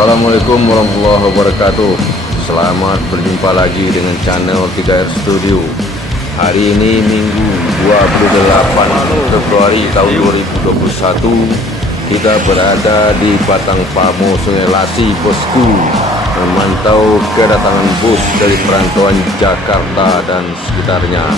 Assalamualaikum warahmatullahi wabarakatuh. Selamat berjumpa lagi dengan channel 3R Studio. Hari ini Minggu 28 Februari tahun 2021. Kita berada di Batang Pamo, Sungai Lasi, bosku, memantau kedatangan bus dari perantauan Jakarta dan sekitarnya.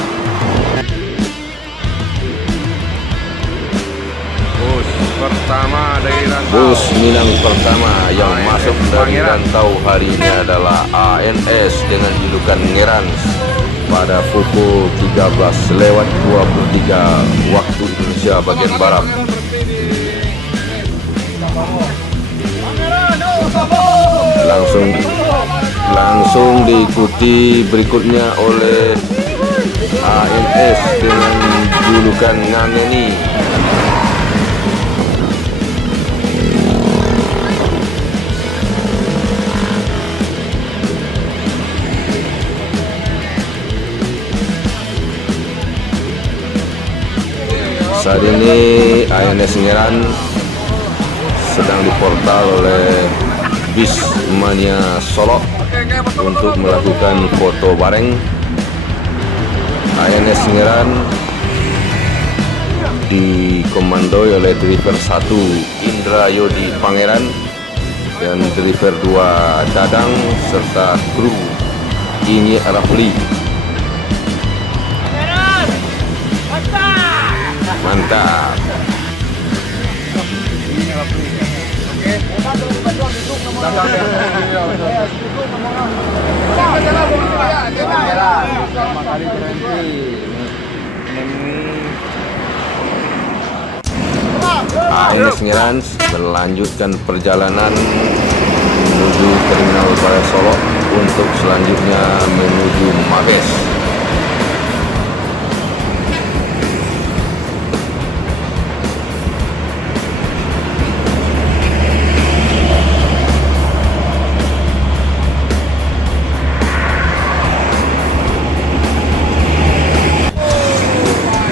Pertama dari rantau. Bus Minang pertama yang masuk dari rantau hari ini adalah ANS dengan julukan Ngerans pada pukul 13:23 waktu Indonesia bagian Barat. Langsung diikuti berikutnya oleh ANS dengan julukan Ngangeni. Saat ini ANS Ngeran sedang diportal oleh bis Mania Solo untuk melakukan foto bareng. ANS Ngeran dikomandoi oleh driver 1 Indra Yodi Pangeran dan driver 2 Dadang serta kru Inye Rafli. Mantap. ANS Ngeran melanjutkan perjalanan menuju Terminal Raya Solo untuk selanjutnya menuju Mabes.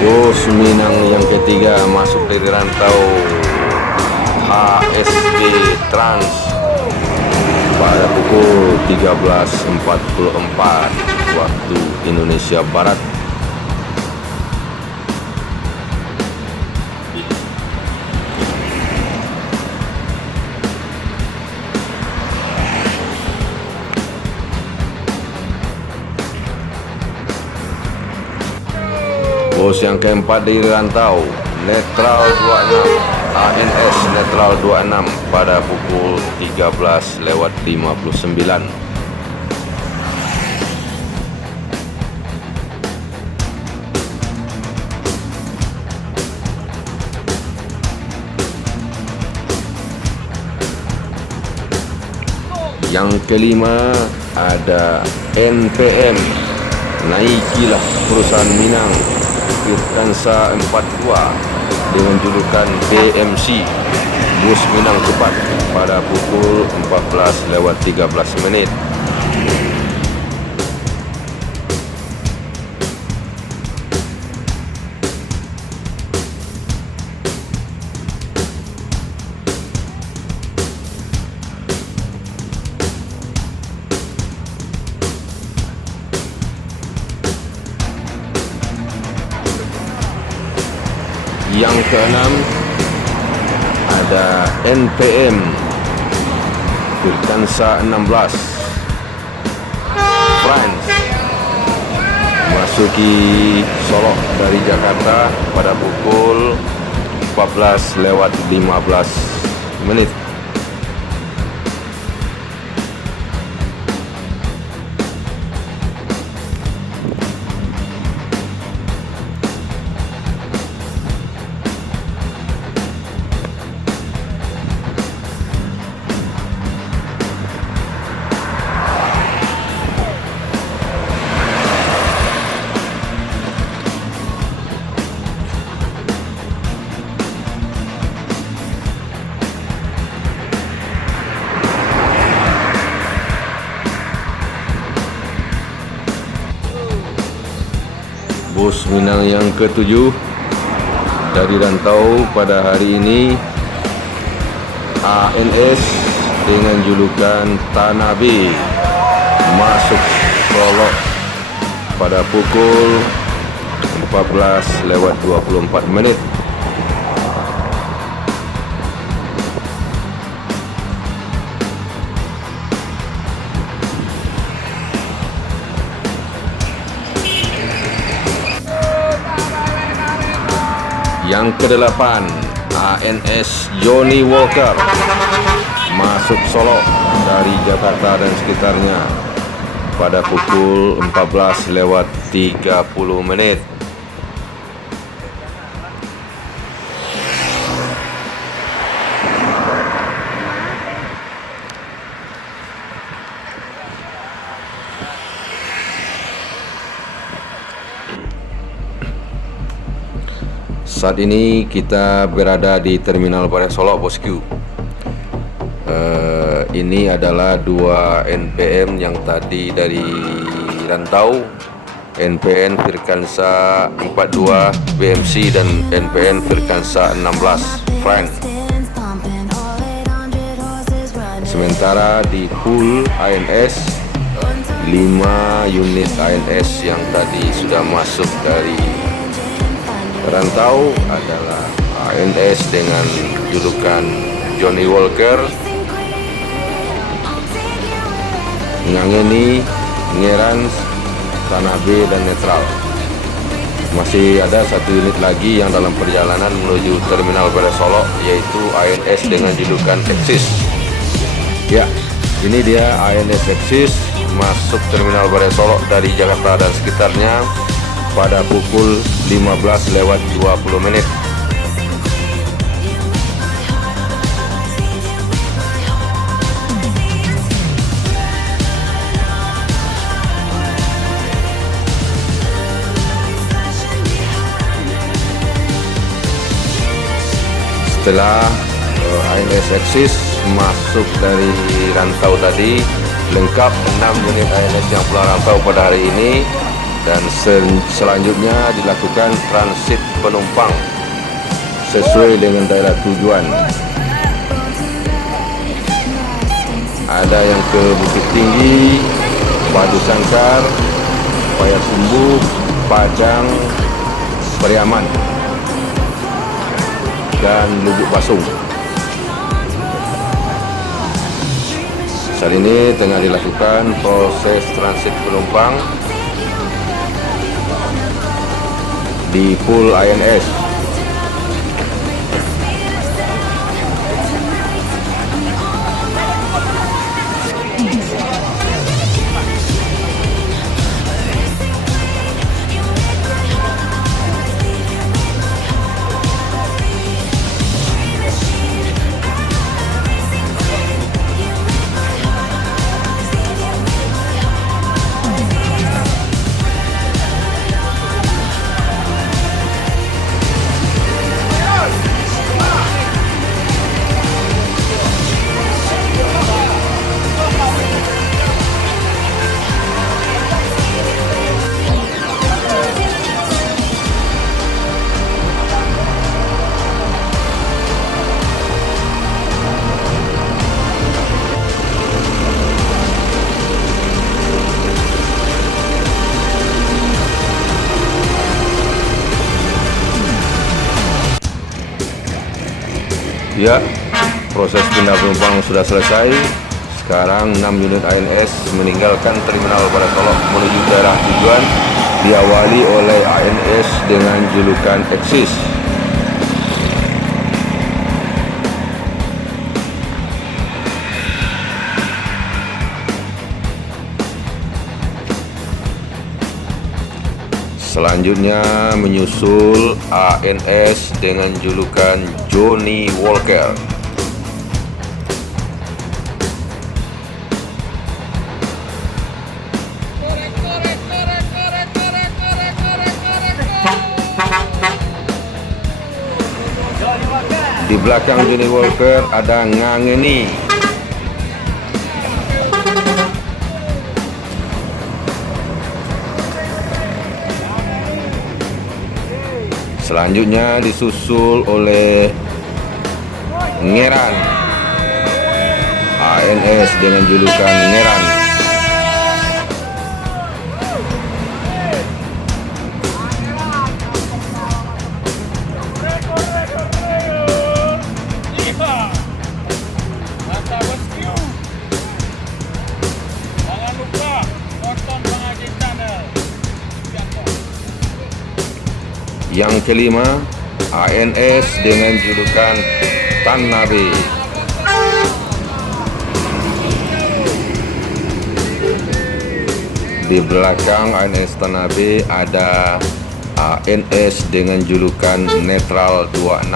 Bus Minang yang ketiga masuk dari rantau HSG Trans pada pukul 13:44 waktu Indonesia Barat. Bus yang keempat di rantau Netral 26 ANS Netral 26 pada pukul 13:59. Yang kelima ada NPM, naikilah perusahaan Minang Firkansa 42 dengan julukan BMC, bus Minang cepat pada pukul 14:13. Yang keenam ada NPM Firkansa 16 France masuki Solo dari Jakarta pada pukul 14:15. Bus Minang yang ketujuh dari rantau pada hari ini ANS dengan julukan Tanabe masuk Solo pada pukul 14:24. Yang ke-8, ANS Johnny Walker masuk Solo dari Jakarta dan sekitarnya pada pukul 14:30. Saat ini kita berada di Terminal Bareng Solo, bosku. Ini adalah dua NPM yang tadi dari Rantau, NPN Firkansa 42 BMC dan NPN Firkansa 16 Frank. Sementara di pool ANS 5 unit ANS yang tadi sudah masuk dari Rantau adalah ANS dengan julukan Johnny Walker, Ngangeni, Ngeran, Tanabe, dan Netral. Masih ada satu unit lagi yang dalam perjalanan menuju Terminal Bare Solo, yaitu ANS dengan julukan Exis. Ya, ini dia ANS Exis masuk Terminal Bare Solo dari Jakarta dan sekitarnya pada pukul 15:20. Setelah ANS Exis masuk dari Rantau tadi, lengkap 6 unit ANS yang pulang rantau pada hari ini, dan selanjutnya dilakukan transit penumpang sesuai dengan daerah tujuan. Ada yang ke Bukit Tinggi, Batu Sangkar, Payakumbuh, Padang, Periaman, dan Lubuk Basung. Saat ini tengah dilakukan proses transit penumpang di pool ANS. Ya, proses pindah penumpang sudah selesai. Sekarang 6 unit ANS meninggalkan Terminal Bare Solo menuju daerah tujuan, diawali oleh ANS dengan julukan Exis. Selanjutnya menyusul ANS dengan julukan Johnny Walker. Di belakang Johnny Walker ada Ngangeni. Selanjutnya disusul oleh Ngeran, ANS dengan julukan Ngeran. Yang kelima, ANS dengan julukan Tanabe. Di belakang ANS Tanabe ada ANS dengan julukan Netral 26.